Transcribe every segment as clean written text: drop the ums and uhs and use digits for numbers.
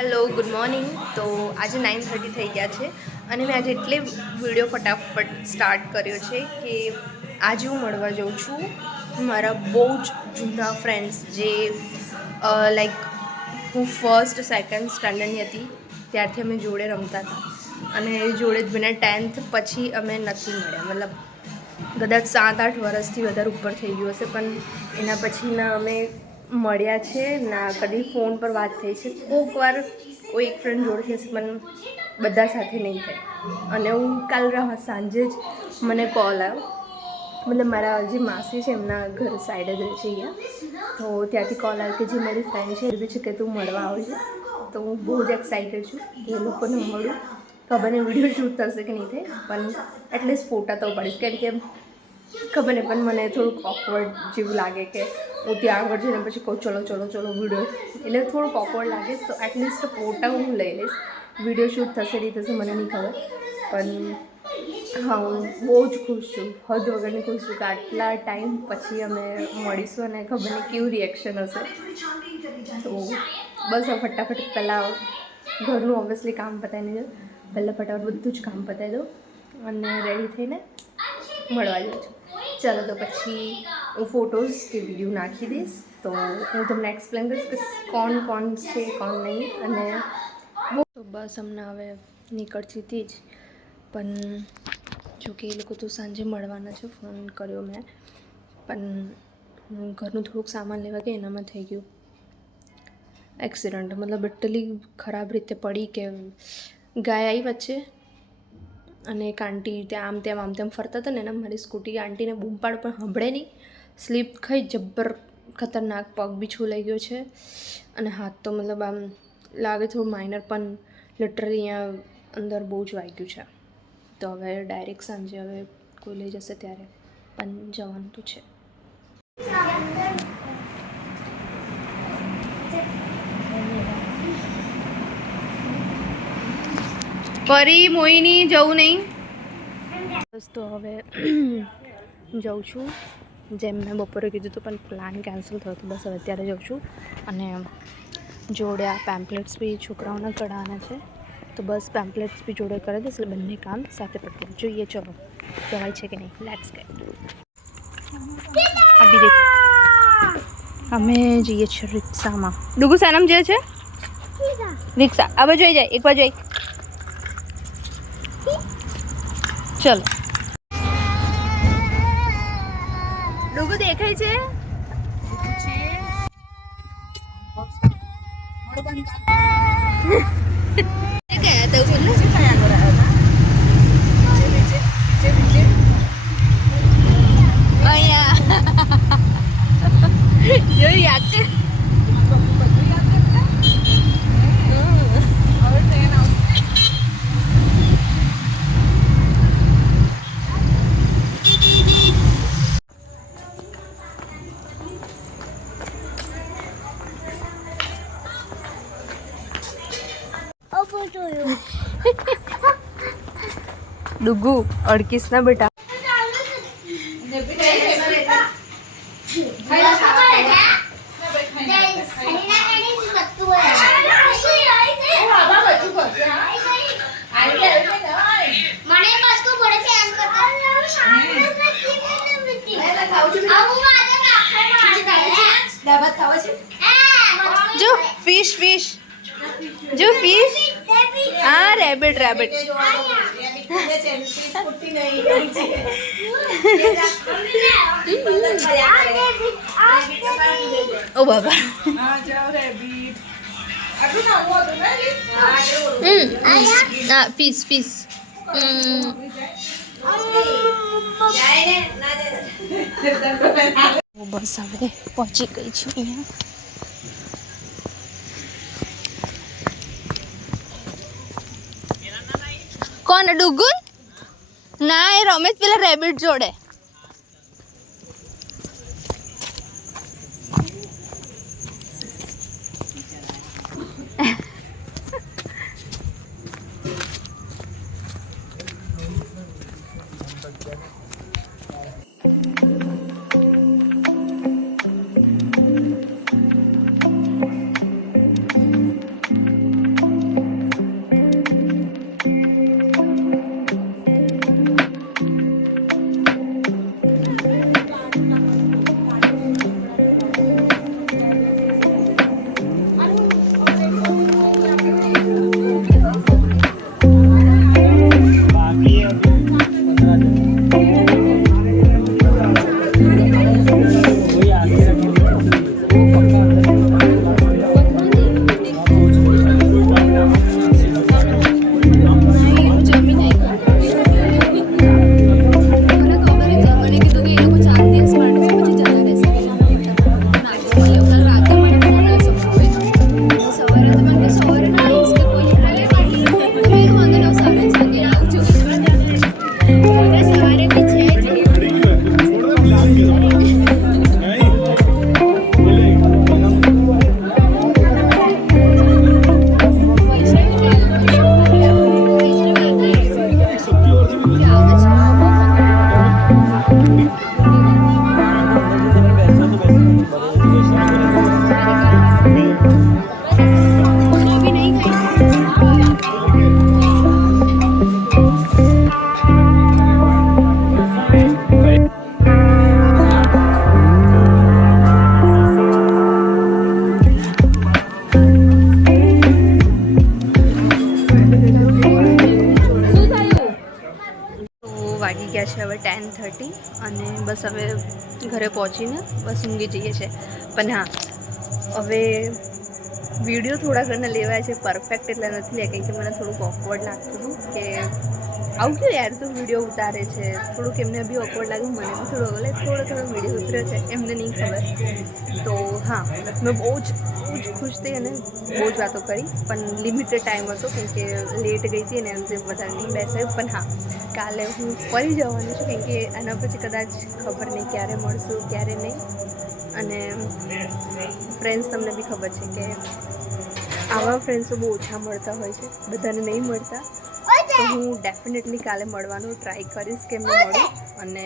Hello good morning. તો આજે 9:30 થઈ ગયા છે અને મેં આજે એટલે વિડીયો ફટાફટ સ્ટાર્ટ કર્યો છે કે આજે હું મળવા જાઉં છું મારા બહુ જ જૂના ફ્રેન્ડ્સ જે લાઈક હું ફર્સ્ટ સેકન્ડ સ્ટાન્ડર્ડની હતી ત્યારથી અમે જોડે રમતા હતા અને જોડે જ બને 10th પછી અમે નથી મળ્યા. મતલબ કદાચ 7-8 વર્ષથી વધારે ઉપર થઈ ગયું હશે પણ એના પછીના અમે મળ્યા છે ના કદી ફોન પર વાત થઈ છે. કોઈક વાર કોઈ એક ફ્રેન્ડ જોડે હશે પણ બધા સાથે નહીં થાય. અને હું કાલ સાંજે જ મને કોલ આવ્યો, મતલબ મારા જે માસી છે એમના ઘર સાઈડ જ રહે છે અહીંયા, તો ત્યાંથી કોલ આવ્યો કે જે મારી ફ્રેન્ડ છે એ છે કે તું મળવા આવજે. તો હું બહુ જ એક્સાઇટેડ છું કે એ લોકોને મળું. ખબર નહીં વિડીયો શૂટ થશે કે નહીં થાય પણ એટલીસ્ટ ફોટા તો પાડીશ, કેમ કે ખબર નહીં પણ મને થોડુંક ઓકવર્ડ જેવું લાગે કે હું ત્યાં આગળ જઈને પછી કહું ચલો વિડીયો, એટલે થોડુંક ઓકવર્ડ લાગે. તો એટલીસ્ટ ફોટા હું લઈ લઈશ. વિડીયો શૂટ થશે નહીં થશે મને નહીં ખબર, પણ હા હું બહુ જ ખુશ છું, હદ વગરની ખુશ છું કે આટલા ટાઈમ પછી અમે મળીશું અને ખબર નહીં કેવું રિએક્શન હશે. તો બસ ફટાફટ પહેલાં ઘરનું ઓબ્વિયસલી કામ પતાવીને પહેલાં ફટાફટ બધું જ કામ પતાવી દઉં અને રેડી થઈને મળવા જાઉં છું. ચાલો તો પછી હું ફોટોઝ કે વિડીયો નાખી દઈશ તો હું તમને એક્સપ્લેન કરીશ કે કોણ છે કોણ નહીં. અને તો બસ હમણાં હવે નીકળતી હતી જ, પણ જોકે એ લોકો તો સાંજે મળવાના છે. ફોન કર્યો મેં પણ ઘરનું થોડુંક સામાન લેવા ગયા એનામાં થઈ ગયું એક્સિડન્ટ. મતલબ એટલી ખરાબ રીતે પડી કે ગાય આવી વચ્ચે અને એક આંટી ત્યાં આમ તેમ ફરતા હતા ને એના મારી સ્કૂટી આંટીને બૂમ પાડ પણ સાંભળે નહીં, સ્લીપ ખાઈ જબ્બર ખતરનાક, પગ બી છોલાઈ ગયો છે અને હાથ તો મતલબ આમ લાગે થોડું માઇનર પણ લિટરલી અહીંયા અંદર બહુ જ વાગ્યું છે. તો હવે ડાયરેક્ટ સાંજે હવે કોઈ લઈ જશે ત્યારે પણ જવાનું તો છે. પરી મોહિની જવું નહીં. બસ તો હવે જાઉં છું, જેમ મેં બપોરે કીધું હતું પણ પ્લાન કેન્સલ થયો હતો. બસ હવે અત્યારે જાઉં છું અને જોડે આ પેમ્પલેટ્સ બી છોકરાઓના કઢાવવાના છે તો બસ પેમ્પલેટ્સ બી જોડે કરી દઈશ એટલે બંને કામ સાથે પતી જોઈએ. ચલો જવાય છે કે નહીં, લેટ્સ ગેટ. અભી દેખો અમે જઈએ છીએ રિક્ષામાં. ડુગુ સાનમ જે છે રિક્ષા આ બાજુ આવી જાય, એક બાજુ આવી. ચલો ડુગુ દેખાય છે. જોયું યાદ છે. ડુગુ અડકીશ ના બેટા. જો ફિશ જો ફિશ. હા રેબિટ ઓ બાબા. ફિશ બસ હવે પહોંચી ગઈ છું અહીંયા. કોણ ડુગુન? ના એ રમેશ પેલા રેબિટ જોડે. 10:30 અને બસ હવે ઘરે પહોંચીને બસ ઊંઘી જઈએ છીએ. પણ હા, હવે વિડીયો થોડા ઘણા લેવાય છે, પરફેક્ટ એટલે નથી લે, કેમ કે મને થોડુંક ઓકવર્ડ લાગતું હતું કે આવું કેવું યાર તું વિડીયો ઉતારે છે. થોડુંક એમને બી ઓકવર્ડ લાગ્યું, મને બી થોડો વિડીયો ઉતર્યો છે, એમને નહીં ખબર. તો હા, મેં બહુ જ ખુશ થઈ અને બહુ જ વાતો કરી, પણ લિમિટેડ ટાઈમ હતો કેમ કે લેટ ગઈ હતી અને એમ વધારે નહીં બેસાયું. પણ હા, કાલે હું ફરી જવાની છું કેમ કે આના પછી કદાચ ખબર નહીં ક્યારે મળશું ક્યારે નહીં. અને ફ્રેન્ડ્સ તમને બી ખબર છે કે આવા ફ્રેન્ડ્સો બહુ ઓછા મળતા હોય છે, બધાને નહીં મળતા. તો હું ડેફિનેટલી કાલે મળવાનું ટ્રાય કરીશ કે મેં મળું, અને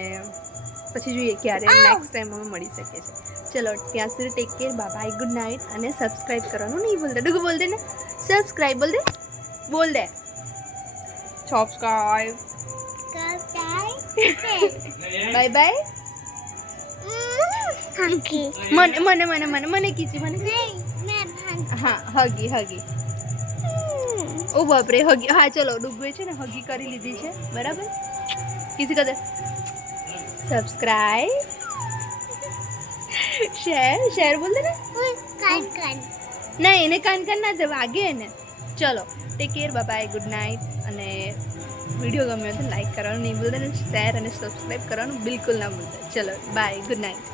પછી જોઈએ ક્યારે નેક્સ્ટ ટાઈમ અમે મળી શકીએ છીએ. ચલો ત્યાં સુધી take care, bye, good night. અને સબસ્ક્રાઈબ કરવાનું નહીં ભૂલતા. ડુગુ બોલ દે ને, સબસ્ક્રાઈબ બોલ દે, બોલ દે સબસ્ક્રાઈબ. Bye bye. મને કીધી મને. હા, હગી. ઓ બાપરે, હગી. હા ચલો, ડુગુએ છે ને હગી કરી લીધી છે, બરાબર. કિસી કદે સબસ્ક્રાઈબ, શેર બોલ દે ને. નહીં, એને કાન ના દે, વાગે એને. ચલો take care, bye, good night. અને વિડીયો ગમ્યો તો લાઈક કરવાનું નહીં ભૂલતા, અને શેર અને સબસ્ક્રાઈબ કરવાનું બિલકુલ ના ભૂલતા. ચલો બાય, ગુડ નાઇટ.